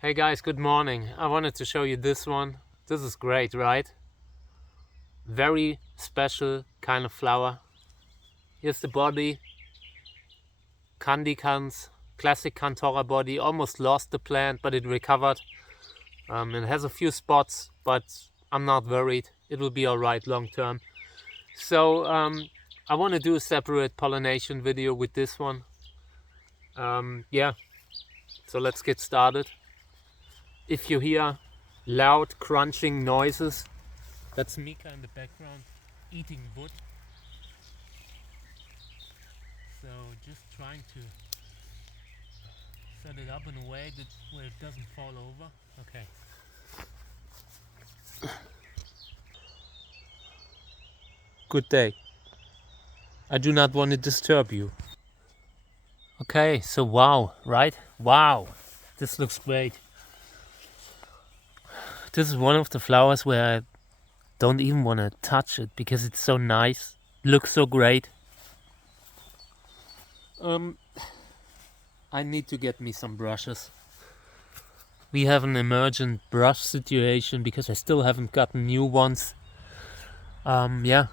Hey guys, good morning. I wanted to show you this one. This is great, right? Very special kind of flower. Here's the body. Candicans, classic Cantora body. Almost lost the plant, but it recovered. It has a few spots, but I'm not worried. It will be alright long term. So I want to do a separate pollination video with this one. Yeah, so let's get started. If you hear loud crunching noises, that's Mika in the background eating wood. So just trying to set it up in a way that where it doesn't fall over. Okay. Good day. I do not want to disturb you. Okay, so wow, right? Wow, this looks great. This is one of the flowers where I don't even want to touch it because it's so nice, looks so great. I need to get me some brushes. We have an emergent brush situation because I still haven't gotten new ones. Yeah,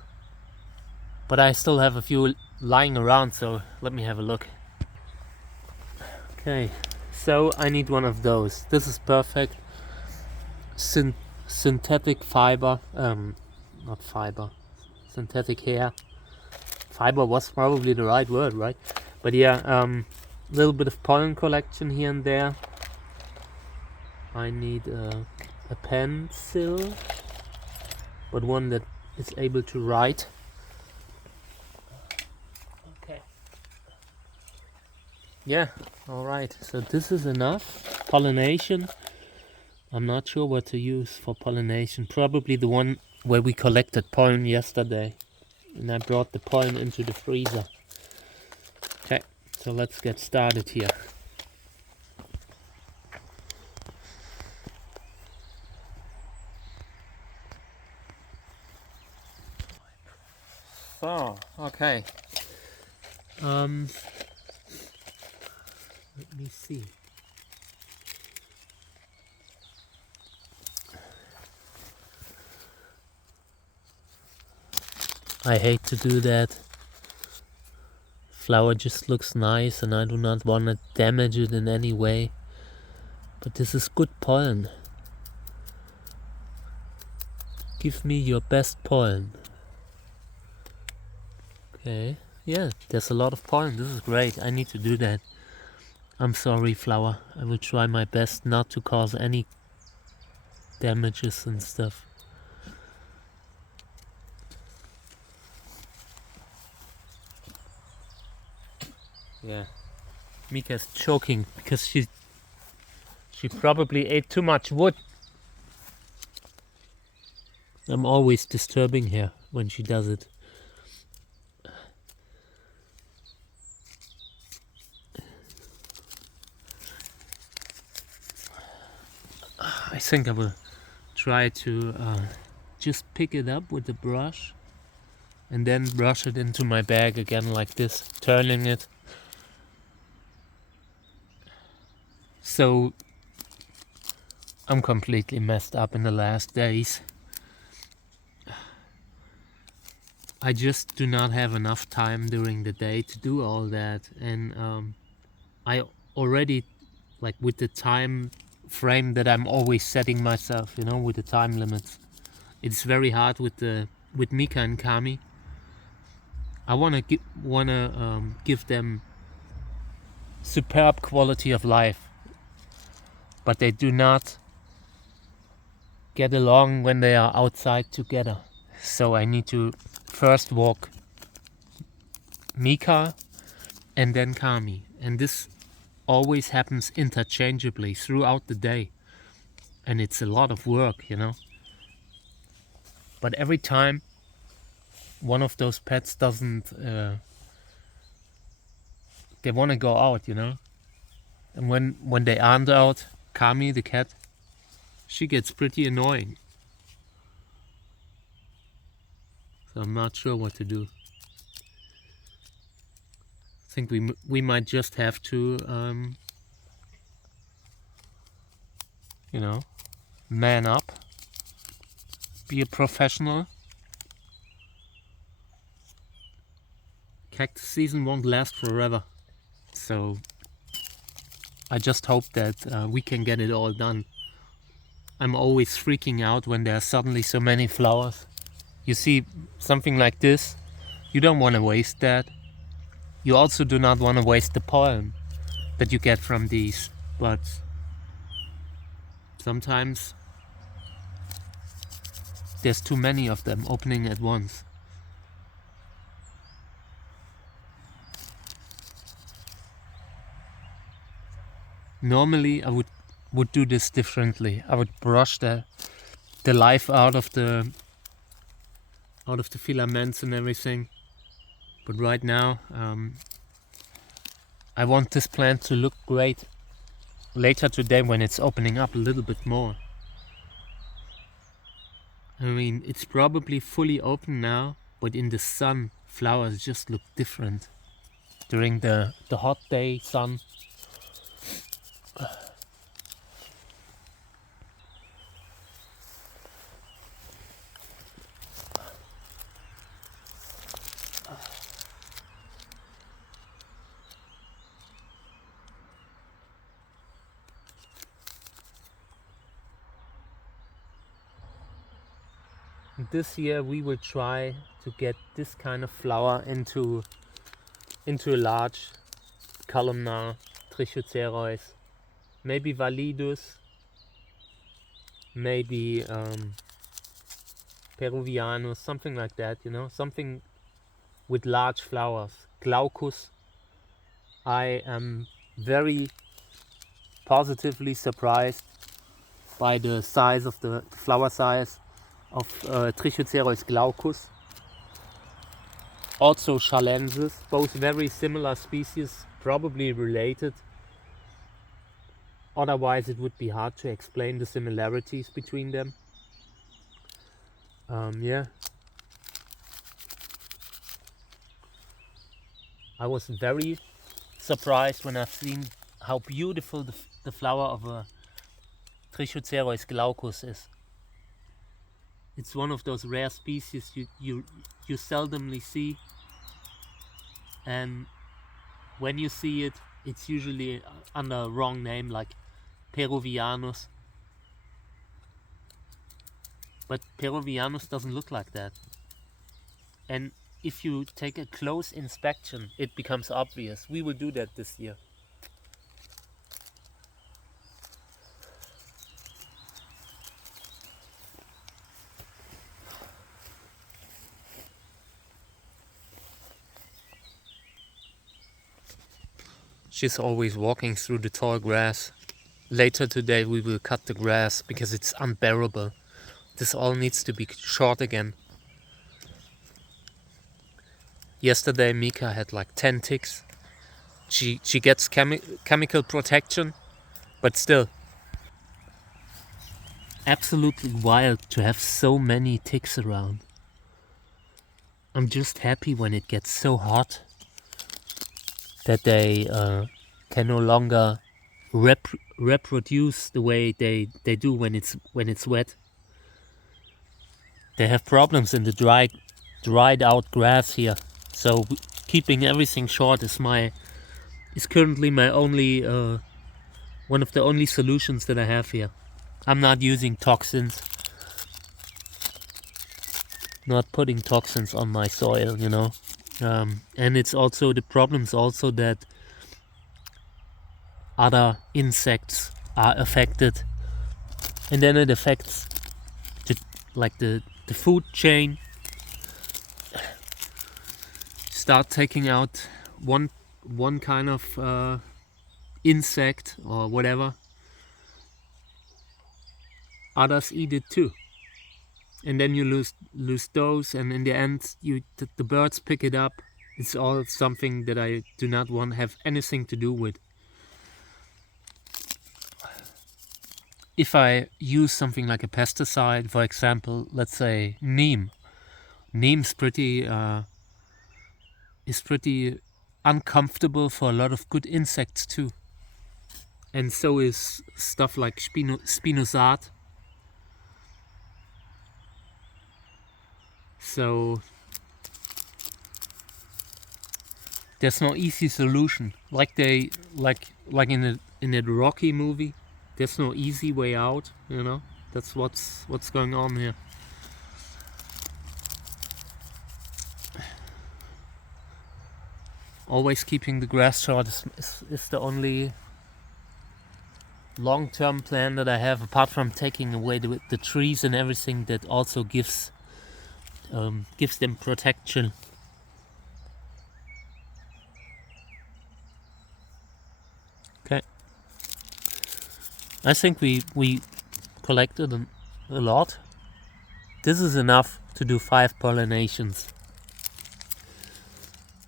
but I still have a few lying around, so let me have a look. Okay, so I need one of those. This is perfect. Synthetic fiber, not fiber, synthetic hair. Fiber was probably the right word, right? But yeah, a little bit of pollen collection here and there. I need a pencil, but one that is able to write. Okay. Yeah, alright, so this is enough. Pollination. I'm not sure what to use for pollination. Probably the one where we collected pollen yesterday. And I brought the pollen into the freezer. Okay, so let's get started here. So, okay. Let me see. I hate to do that. Flower just looks nice and I do not want to damage it in any way. But this is good pollen. Give me your best pollen. Okay, yeah, there's a lot of pollen. This is great. I need to do that. I'm sorry, flower. I will try my best not to cause any damages and stuff. Yeah, Mika's choking because she probably ate too much wood. I'm always disturbing her when she does it. I think I will try to just pick it up with the brush and then brush it into my bag again like this, turning it. So I'm completely messed up in the last days. I just do not have enough time during the day to do all that, and I already, like, with the time frame that I'm always setting myself, you know, with the time limits, it's very hard with Mika and Kami. I wanna give them superb quality of life, but they do not get along when they are outside together. So I need to first walk Mika and then Kami, and this always happens interchangeably throughout the day, and it's a lot of work, you know. But every time one of those pets doesn't, they want to go out, you know. And when they aren't out, Kami, the cat, she gets pretty annoying. So I'm not sure what to do. I think we might just have to you know, man up, be a professional. Cactus season won't last forever, so I just hope that we can get it all done. I'm always freaking out when there are suddenly so many flowers. You see something like this, you don't want to waste that. You also do not want to waste the pollen that you get from these, but sometimes there's too many of them opening at once. Normally I would do this differently. I would brush the life out of the filaments and everything. But right now, I want this plant to look great later today when it's opening up a little bit more. I mean, it's probably fully open now, but in the sun, flowers just look different. During the hot day sun. This year we will try to get this kind of flower into a large columnar Trichocereus, maybe Validus, maybe Peruvianus, something like that, you know, something with large flowers. Glaucus. I am very positively surprised by the size of the flower size of Trichocereus glaucus. Also Chalensis, both very similar species, probably related. Otherwise it would be hard to explain the similarities between them. Yeah. I was very surprised when I've seen how beautiful the flower of a Trichocereus glaucus is. It's one of those rare species you seldomly see, and when you see it, it's usually under a wrong name like Peruvianus. But Peruvianus doesn't look like that. And if you take a close inspection, it becomes obvious. We will do that this year. She's always walking through the tall grass. Later today we will cut the grass because it's unbearable. This all needs to be short again. Yesterday Mika had like 10 ticks. She gets chemical protection, but still. Absolutely wild to have so many ticks around. I'm just happy when it gets so hot that they can no longer reproduce the way they do when it's wet. They have problems in the dried out grass here. So keeping everything short is currently my only one of the only solutions that I have here. I'm not using toxins, not putting toxins on my soil, you know. And it's also the problem's also that other insects are affected, and then it affects the food chain. Start taking out one kind of insect or whatever, others eat it too, and then you lose those, and in the end the birds pick it up. It's all something that I do not want to have anything to do with. If I use something like a pesticide, for example, let's say neem's pretty uncomfortable for a lot of good insects too. and so is stuff like spinosad. So there's no easy solution. Like in a Rocky movie, there's no easy way out. You know, that's what's going on here. Always keeping the grass short is the only long-term plan that I have, apart from taking away the trees and everything that also gives them protection. Okay, I think we collected a lot. This is enough to do 5 pollinations.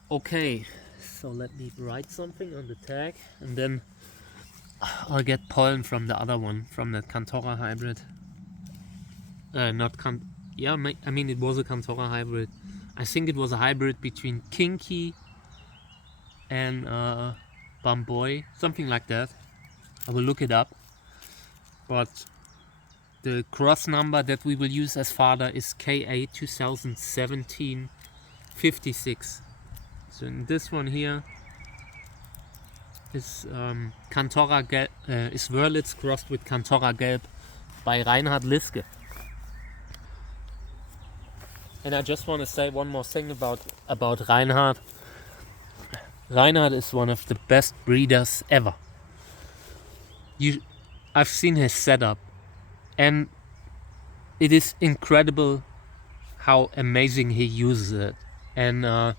Okay, so let me write something on the tag, and then I'll get pollen from the other one, from the Cantora hybrid. I mean it was a Cantora hybrid. I think it was a hybrid between Kinky and Bamboy, something like that. I will look it up. But the cross number that we will use as father is KA2017-56. So in this one here is Cantora Gelb, is Wörlitz crossed with Cantora Gelb by Reinhard Liske. And I just want to say one more thing about Reinhard. Reinhard is one of the best breeders ever. I've seen his setup, and it is incredible how amazing he uses it. And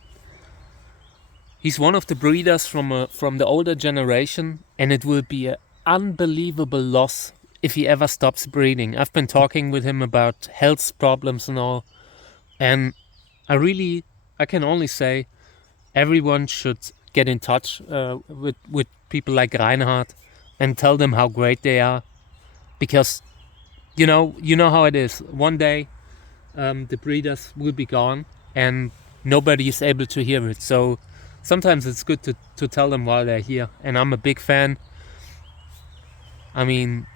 he's one of the breeders from the older generation, and it will be an unbelievable loss if he ever stops breeding. I've been talking with him about health problems and all, and I can only say everyone should get in touch with people like Reinhard and tell them how great they are, because you know how it is. One day the breeders will be gone and nobody is able to hear it. So sometimes it's good to tell them while they're here, and I'm a big fan. I mean,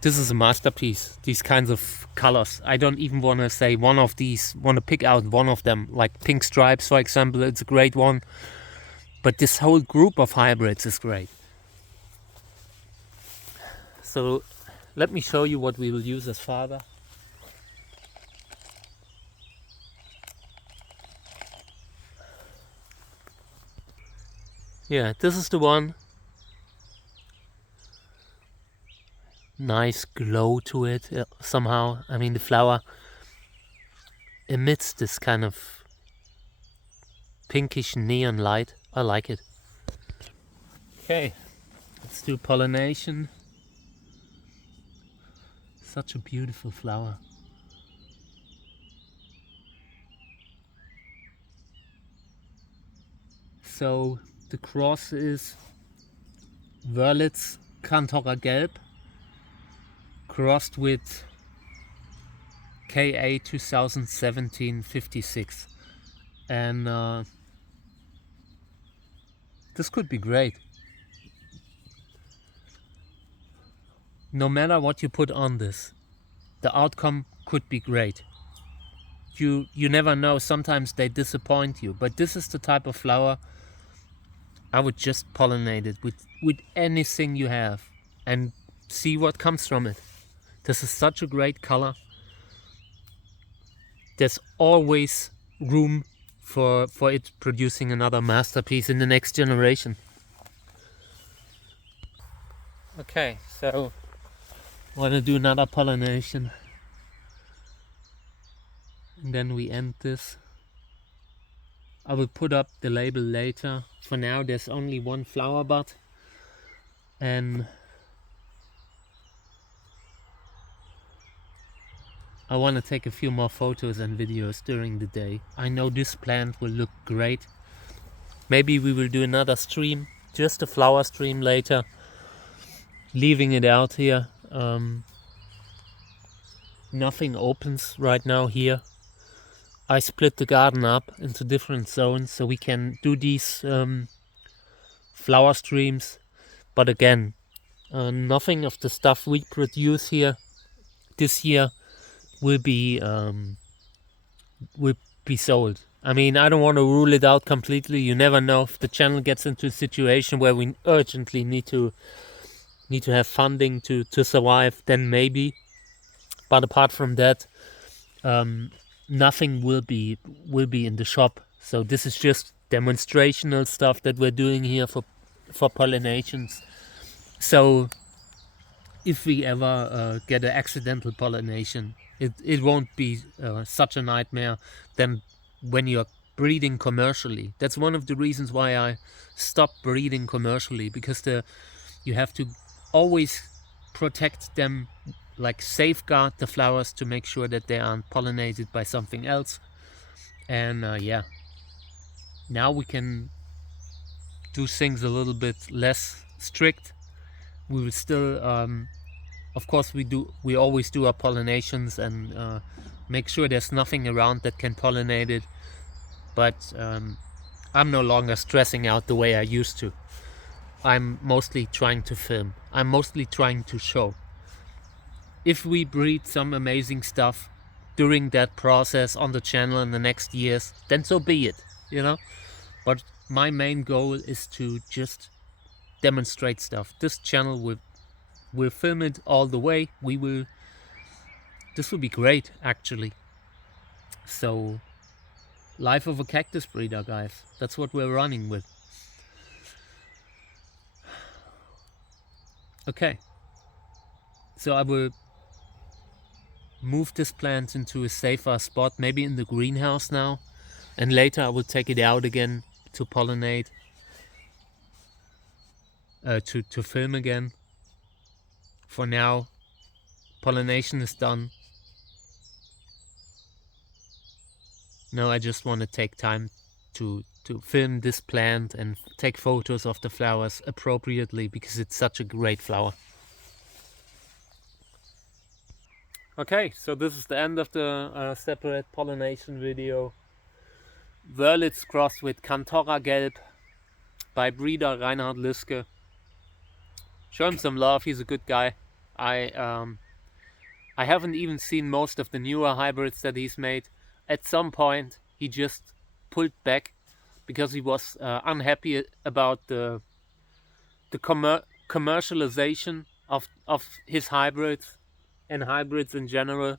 this is a masterpiece, these kinds of colors. I don't even want to say one of these, want to pick out one of them, like Pink Stripes, for example. It's a great one. But this whole group of hybrids is great. So let me show you what we will use as father. Yeah, this is the one. Nice glow to it somehow. I mean, the flower emits this kind of pinkish neon light. I like it. Okay, let's do pollination. Such a beautiful flower. So the cross is Wörlitz Cantora Gelb crossed with KA2017-56, and this could be great. No matter what you put on this, the outcome could be great. You never know, sometimes they disappoint you, but this is the type of flower I would just pollinate it with anything you have and see what comes from it. This is such a great color. There's always room for it producing another masterpiece in the next generation. Okay, so I want to do another pollination, and then we end this. I will put up the label later. For now there's only one flower bud, and I want to take a few more photos and videos during the day. I know this plant will look great. Maybe we will do another stream, just a flower stream later, leaving it out here. Nothing opens right now here. I split the garden up into different zones so we can do these flower streams. But again, Nothing of the stuff we produce here this year will be sold. I mean, I don't want to rule it out completely. You never know if the channel gets into a situation where we urgently need to have funding to survive, then maybe. But apart from that, nothing will be in the shop. So this is just demonstrational stuff that we're doing here for pollinations. So if we ever get an accidental pollination, it won't be such a nightmare than when you're breeding commercially. That's one of the reasons why I stopped breeding commercially, because you have to always protect them, like safeguard the flowers to make sure that they aren't pollinated by something else. And yeah, now we can do things a little bit less strict. We will still of course we always do our pollinations and make sure there's nothing around that can pollinate it, but I'm no longer stressing out the way I used to. I'm mostly trying to film. I'm mostly trying to show. If we breed some amazing stuff during that process on the channel in the next years, then so be it, you know? But my main goal is to just demonstrate stuff. This channel we'll film it all the way. This will be great, actually. So, life of a cactus breeder, guys. That's what we're running with. Okay. So I will move this plant into a safer spot, maybe in the greenhouse now. And later I will take it out again to pollinate. To film again. For now, pollination is done. Now I just want to take time to film this plant and take photos of the flowers appropriately, because it's such a great flower. Okay, so this is the end of the separate pollination video. Wörlitz crossed with Cantora Gelb by breeder Reinhard Liske. Show him some love, he's a good guy. I haven't even seen most of the newer hybrids that he's made. At some point he just pulled back because he was unhappy about the commercialization of his hybrids and hybrids in general. A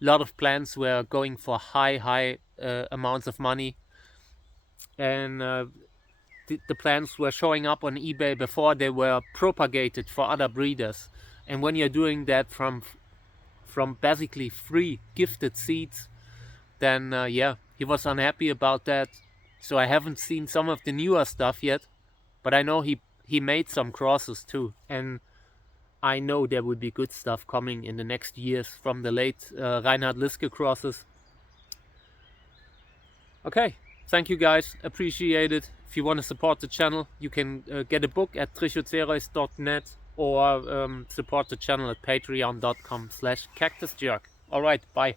lot of plants were going for high amounts of money, and the plants were showing up on eBay before they were propagated for other breeders. And when you're doing that from basically free gifted seeds, then yeah, he was unhappy about that. So I haven't seen some of the newer stuff yet, but I know he made some crosses too, and I know there will be good stuff coming in the next years from the late Reinhard Liske crosses. Okay, thank you guys, appreciate it. If you want to support the channel, you can get a book at trichoceres.net or support the channel at patreon.com/cactusjerk. Alright, bye.